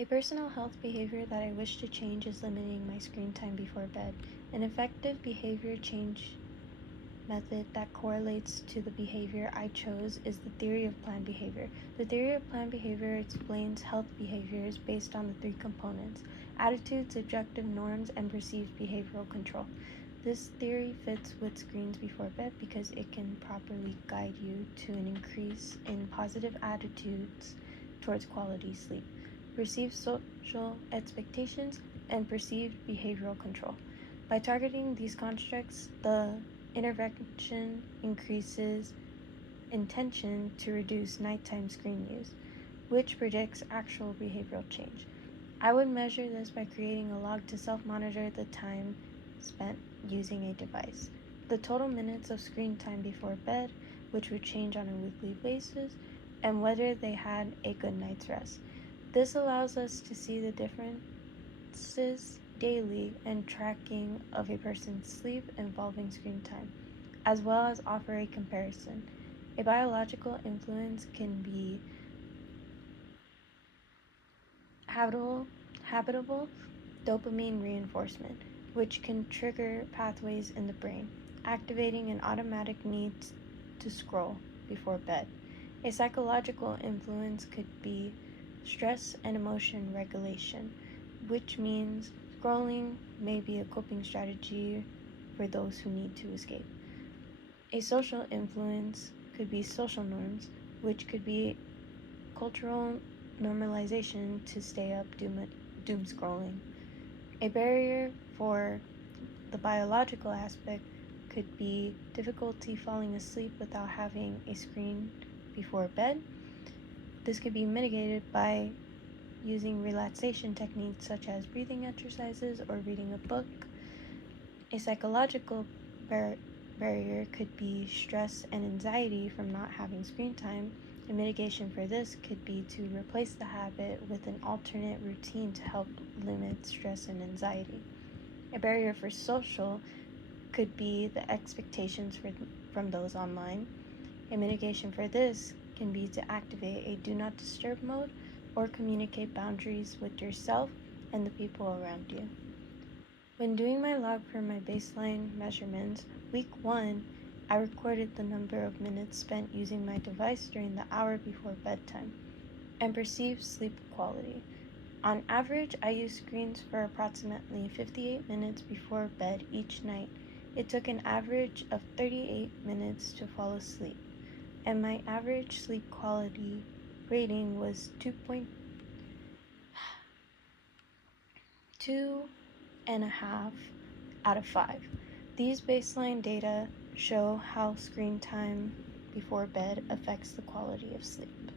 A personal health behavior that I wish to change is limiting my screen time before bed. An effective behavior change method that correlates to the behavior I chose is the theory of planned behavior. The theory of planned behavior explains health behaviors based on the three components: attitude, subjective norms, and perceived behavioral control. This theory fits with screens before bed because it can properly guide you to an increase in positive attitudes towards quality sleep, perceived social expectations, and perceived behavioral control. By targeting these constructs, the intervention increases intention to reduce nighttime screen use, which predicts actual behavioral change. I would measure this by creating a log to self-monitor the time spent using a device, the total minutes of screen time before bed, which would change on a weekly basis, and whether they had a good night's rest. This allows us to see the differences daily and tracking of a person's sleep involving screen time, as well as offer a comparison. A biological influence can be habitable dopamine reinforcement, which can trigger pathways in the brain, activating an automatic need to scroll before bed. A psychological influence could be stress and emotion regulation, which means scrolling may be a coping strategy for those who need to escape. A social influence could be social norms, which could be cultural normalization to stay up doom scrolling. A barrier for the biological aspect could be difficulty falling asleep without having a screen before bed. This could be mitigated by using relaxation techniques such as breathing exercises or reading a book. A psychological barrier could be stress and anxiety from not having screen time. A mitigation for this could be to replace the habit with an alternate routine to help limit stress and anxiety. A barrier for social could be the expectations from those online. A mitigation for this can be to activate a do not disturb mode or communicate boundaries with yourself and the people around you. When doing my log for my baseline measurements, week 1, I recorded the number of minutes spent using my device during the hour before bedtime and perceived sleep quality. On average, I used screens for approximately 58 minutes before bed each night. It took an average of 38 minutes to fall asleep, and my average sleep quality rating was 2.5 out of 5. These baseline data show how screen time before bed affects the quality of sleep.